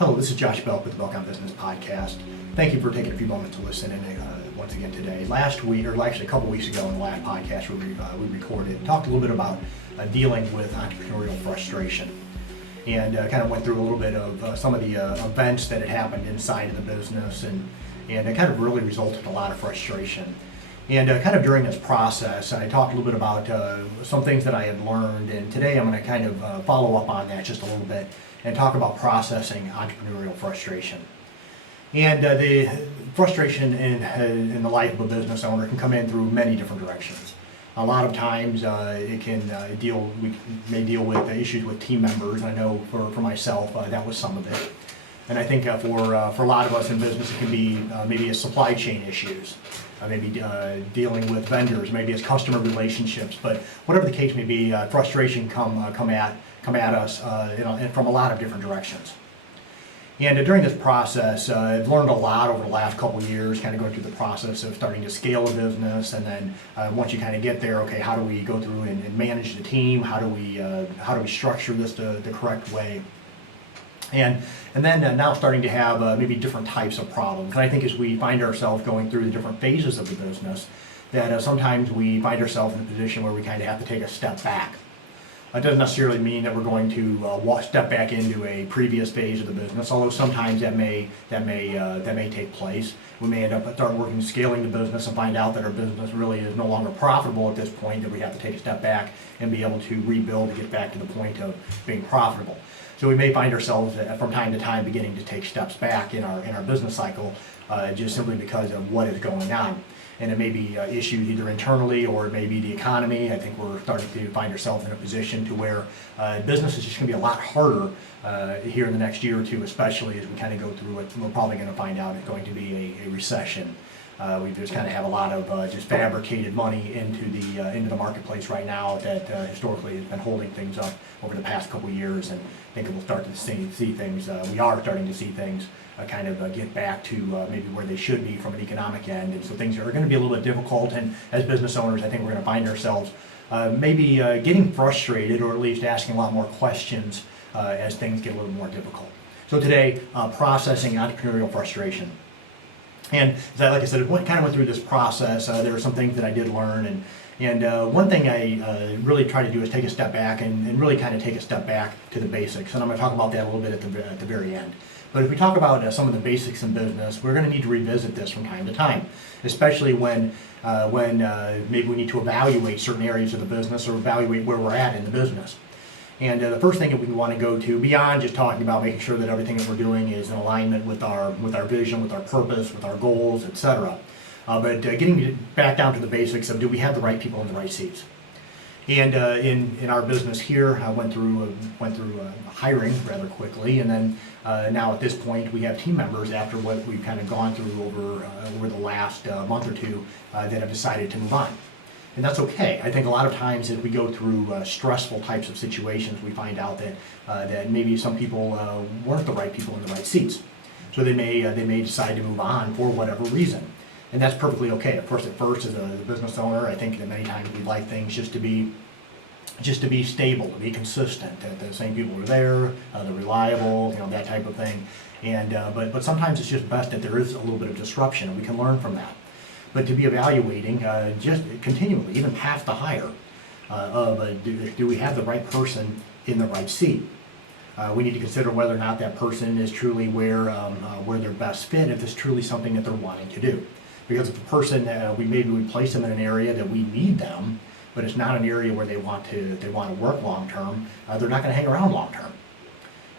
Hello, this is Josh Belk with the Belk on Business podcast. Thank you for taking a few moments to listen in once again today. Last week, or actually a couple weeks ago in the last podcast we recorded, talked a little bit about dealing with entrepreneurial frustration. And kind of went through a little bit of some of the events that had happened inside of the business, and it kind of really resulted in a lot of frustration. And kind of during this process, I talked a little bit about some things that I had learned, and today I'm going to kind of follow up on that just a little bit and talk about processing entrepreneurial frustration. And the frustration in the life of a business owner can come in through many different directions. A lot of times it can we may deal with issues with team members. I know for myself that was some of it. And I think for a lot of us in business, it can be maybe as supply chain issues, maybe dealing with vendors, maybe as customer relationships. But whatever the case may be, frustration come at us from a lot of different directions. And during this process, I've learned a lot over the last couple of years, kind of going through the process of starting to scale a business, and then once you kind of get there, okay, how do we go through and manage the team? How do we structure this the correct way? And then now starting to have maybe different types of problems. And I think as we find ourselves going through the different phases of the business, that sometimes we find ourselves in a position where we kind of have to take a step back. It doesn't necessarily mean that we're going to step back into a previous phase of the business, although sometimes that may take place. We may end up starting scaling the business and find out that our business really is no longer profitable at this point, that we have to take a step back and be able to rebuild to get back to the point of being profitable. So we may find ourselves from time to time beginning to take steps back in our business cycle, just simply because of what is going on. And it may be issues either internally, or it may be the economy. I think we're starting to find ourselves in a position to where business is just going to be a lot harder here in the next year or two, especially as we kind of go through it. We're probably going to find out it's going to be a recession. We just kind of have a lot of just fabricated money into the marketplace right now that historically has been holding things up over the past couple of years, and I think we'll start to see things. We are starting to see things kind of get back to maybe where they should be from an economic end, and so things are going to be a little bit difficult. And as business owners, I think we're going to find ourselves maybe getting frustrated, or at least asking a lot more questions as things get a little more difficult. So today, processing entrepreneurial frustration. And like I said, kind of went through this process. There were some things that I did learn, and one thing I really try to do is take a step back and really kind of take a step back to the basics. And I'm going to talk about that a little bit at the very end. But if we talk about some of the basics in business, we're going to need to revisit this from time to time, especially when maybe we need to evaluate certain areas of the business, or evaluate where we're at in the business. And the first thing that we want to go to, beyond just talking about making sure that everything that we're doing is in alignment with our vision, with our purpose, with our goals, etc. But getting back down to the basics of, do we have the right people in the right seats? And in our business here, I went through hiring rather quickly, and then now at this point we have team members, after what we've kind of gone through over the last month or two, that have decided to move on. And that's okay. I think a lot of times as we go through stressful types of situations, we find out that maybe some people weren't the right people in the right seats. So they may decide to move on for whatever reason. And that's perfectly okay. Of course, at first, as a business owner, I think that many times we'd like things just to be stable, to be consistent, that the same people are there, they're reliable, that type of thing. And but sometimes it's just best that there is a little bit of disruption, and we can learn from that. But to be evaluating just continually, even past the hire, do we have the right person in the right seat? We need to consider whether or not that person is truly where they're best fit, if it's truly something that they're wanting to do. Because if a person, we place them in an area that we need them, but it's not an area where they want to work long term, they're not going to hang around long term.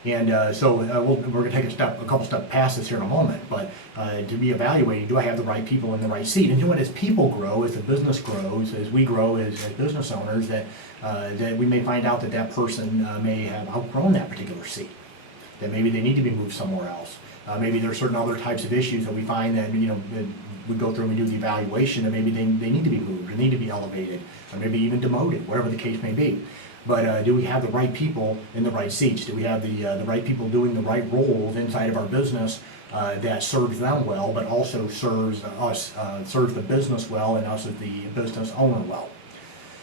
And so we're going to take a couple steps past this here in a moment, but to be evaluating, do I have the right people in the right seat? And as people grow, as the business grows, as we grow as business owners, that we may find out that person may have outgrown that particular seat, that maybe they need to be moved somewhere else. Maybe there are certain other types of issues that we find that we go through and we do the evaluation, and maybe they need to be moved, or need to be elevated, or maybe even demoted, whatever the case may be. But do we have the right people in the right seats? Do we have the right people doing the right roles inside of our business that serves them well, but also serves us, serves the business well, and us as the business owner well?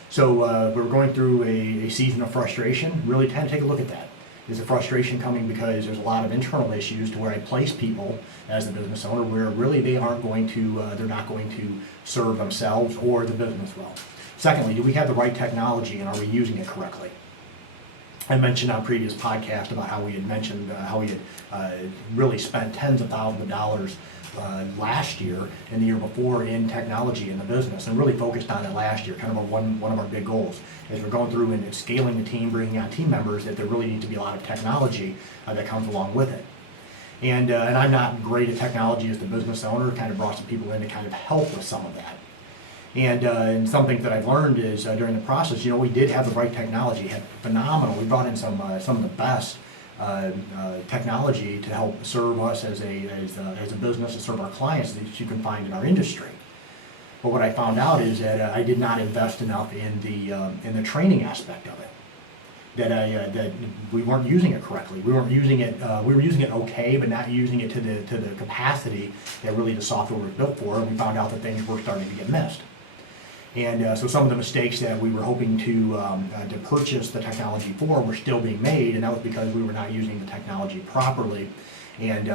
So we're going through a season of frustration. Really kind of take a look at that. Is the frustration coming because there's a lot of internal issues to where I place people as the business owner where really they aren't going to, they're not going to serve themselves or the business well? Secondly, do we have the right technology and are we using it correctly? I mentioned on previous podcast about how we had mentioned how we had really spent tens of thousands of dollars last year and the year before in technology in the business, and really focused on it last year. Kind of one of our big goals as we're going through and scaling the team, bringing on team members, that there really needs to be a lot of technology that comes along with it. And I'm not great at technology as the business owner. Kind of brought some people in to kind of help with some of that. And something that I've learned is during the process, we did have the right technology, had phenomenal. We brought in some of the best technology to help serve us as a business, to serve our clients that you can find in our industry. But what I found out is that I did not invest enough in the training aspect of it. That we weren't using it correctly. We weren't using it. We were using it okay, but not using it to the capacity that really the software was built for. And we found out that things were starting to get missed. And so some of the mistakes that we were hoping to purchase the technology for were still being made, and that was because we were not using the technology properly. And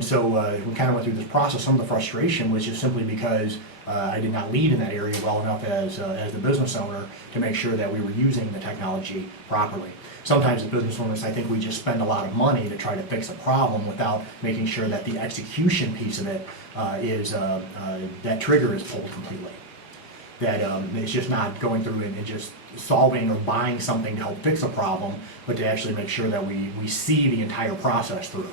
so we kind of went through this process. Some of the frustration was just simply because I did not lead in that area well enough as the business owner to make sure that we were using the technology properly. Sometimes as business owners, I think we just spend a lot of money to try to fix a problem without making sure that the execution piece of it that trigger is pulled completely. That it's just not going through and just solving or buying something to help fix a problem, but to actually make sure that we see the entire process through.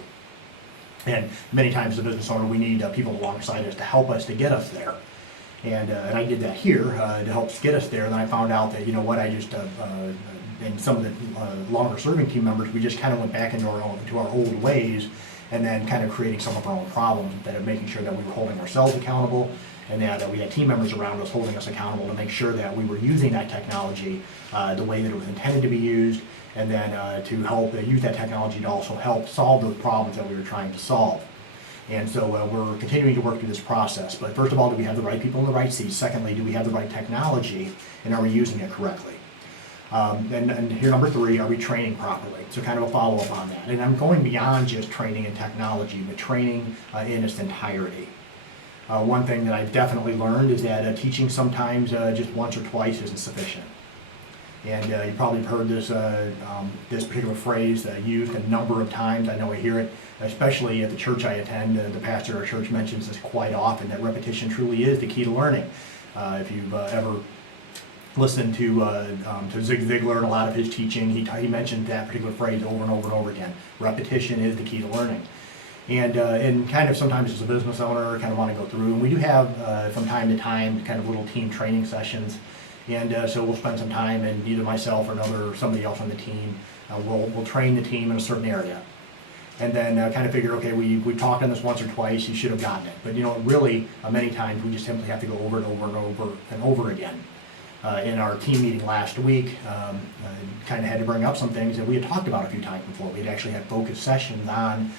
And many times as a business owner, we need people alongside us to help us to get us there. And I did that here to help get us there. And then I found out that, I just, and some of the longer serving team members, we just kind of went back into our old ways, and then kind of creating some of our own problems instead of making sure that we were holding ourselves accountable, and that we had team members around us holding us accountable to make sure that we were using that technology the way that it was intended to be used, and then to help use that technology to also help solve those problems that we were trying to solve. And so we're continuing to work through this process. But first of all, do we have the right people in the right seats? Secondly, do we have the right technology, and are we using it correctly? And here, number three, are we training properly? So kind of a follow-up on that. And I'm going beyond just training in technology, but training in its entirety. One thing that I've definitely learned is that teaching sometimes just once or twice isn't sufficient. And you probably have heard this particular phrase used a number of times. I know I hear it, especially at the church I attend. The pastor of our church mentions this quite often, that repetition truly is the key to learning. If you've ever listened to Zig Ziglar and a lot of his teaching, he mentioned that particular phrase over and over and over again. Repetition is the key to learning. And kind of sometimes as a business owner, kind of want to go through, and we do have from time to time kind of little team training sessions, and so we'll spend some time, and either myself or somebody else on the team, we'll train the team in a certain area, and then kind of figure, okay, we talked on this once or twice, you should have gotten it, but really many times we just simply have to go over and over and over and over again. In our team meeting last week, kind of had to bring up some things that we had talked about a few times before. We had actually had focused sessions on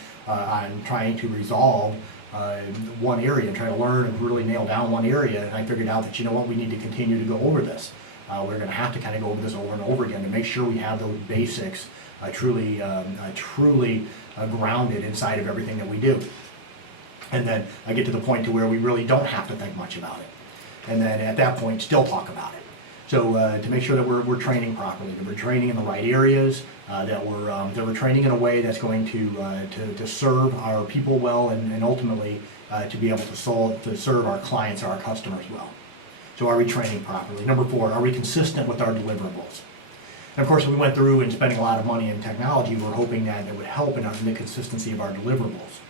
trying to resolve one area and try to learn and really nail down one area. And I figured out that, we need to continue to go over this. We're going to have to kind of go over this over and over again to make sure we have those basics truly grounded inside of everything that we do. And then I get to the point to where we really don't have to think much about it. And then at that point, still talk about it. So to make sure that we're training properly, that we're training in the right areas, that we're training in a way that's going to serve our people well, and ultimately to be able to serve our clients or our customers well. So are we training properly? Number four, are we consistent with our deliverables? And of course, we went through and spending a lot of money in technology. We're hoping that it would help in the consistency of our deliverables.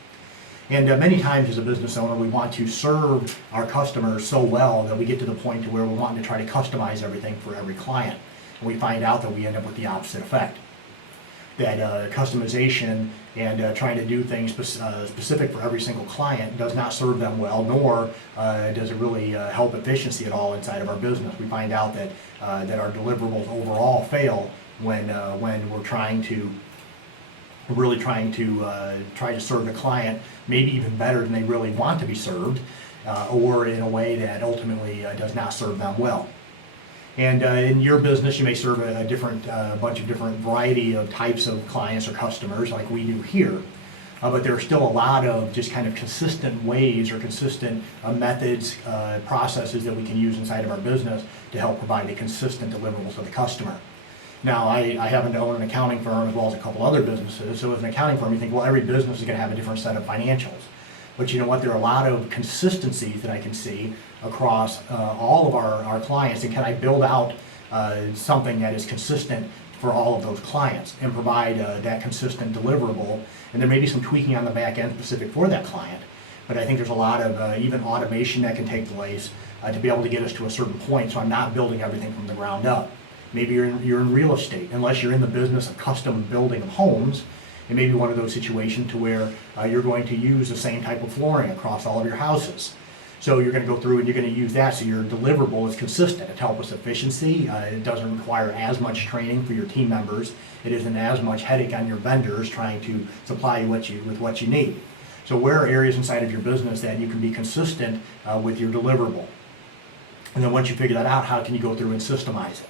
And many times as a business owner, we want to serve our customers so well that we get to the point to where we're wanting to try to customize everything for every client. And we find out that we end up with the opposite effect. That customization and trying to do things specific for every single client does not serve them well, nor does it really help efficiency at all inside of our business. We find out that our deliverables overall fail when we're trying to serve the client maybe even better than they really want to be served, or in a way that ultimately does not serve them well. And in your business, you may serve a different bunch of different variety of types of clients or customers like we do here. But there are still a lot of just kind of consistent ways or consistent methods, processes that we can use inside of our business to help provide a consistent deliverable to the customer. Now, I happen to own an accounting firm as well as a couple other businesses. So as an accounting firm, you think, well, every business is going to have a different set of financials. But you know what? There are a lot of consistencies that I can see across all of our clients. And can I build out something that is consistent for all of those clients and provide that consistent deliverable? And there may be some tweaking on the back end specific for that client. But I think there's a lot of even automation that can take place to be able to get us to a certain point, so I'm not building everything from the ground up. Maybe you're in real estate, unless you're in the business of custom building of homes. It may be one of those situations to where you're going to use the same type of flooring across all of your houses. So you're going to go through and you're going to use that so your deliverable is consistent. It helps with efficiency. It doesn't require as much training for your team members. It isn't as much headache on your vendors trying to supply you with what you need. So where are areas inside of your business that you can be consistent with your deliverable? And then once you figure that out, how can you go through and systemize it?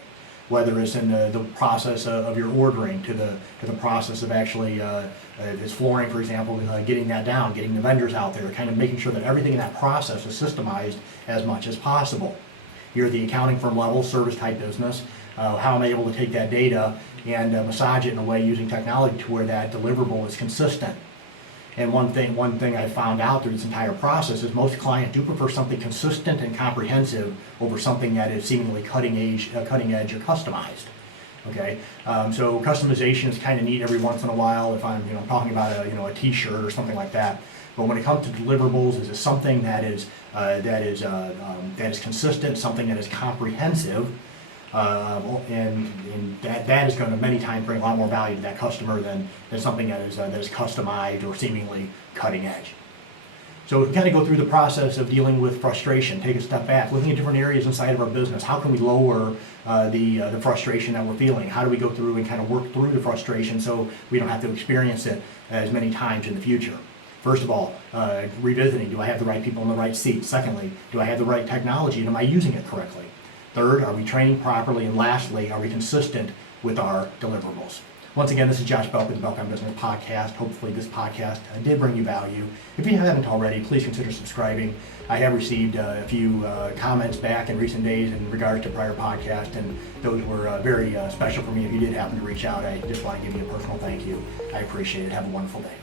Whether it's in the process of your ordering to the process of actually, this flooring, for example, getting that down, getting the vendors out there, kind of making sure that everything in that process is systemized as much as possible. You're at the accounting firm level, service type business. How am I able to take that data and massage it in a way using technology to where that deliverable is consistent? And one thing I found out through this entire process is most clients do prefer something consistent and comprehensive over something that is seemingly cutting edge or customized. Okay, so customization is kind of neat every once in a while if I'm talking about a T-shirt or something like that. But when it comes to deliverables, is something that is consistent, something that is comprehensive. And that is going to many times bring a lot more value to that customer than something that is customized or seemingly cutting edge. So we kind of go through the process of dealing with frustration, take a step back, looking at different areas inside of our business. How can we lower the frustration that we're feeling? How do we go through and kind of work through the frustration so we don't have to experience it as many times in the future? First of all, revisiting, do I have the right people in the right seats? Secondly, do I have the right technology and am I using it correctly? Third, are we training properly? And lastly, are we consistent with our deliverables? Once again, this is Josh Belk with the Belk on Business podcast. Hopefully this podcast did bring you value. If you haven't already, please consider subscribing. I have received a few comments back in recent days in regards to prior podcasts, and those were very special for me. If you did happen to reach out, I just want to give you a personal thank you. I appreciate it. Have a wonderful day.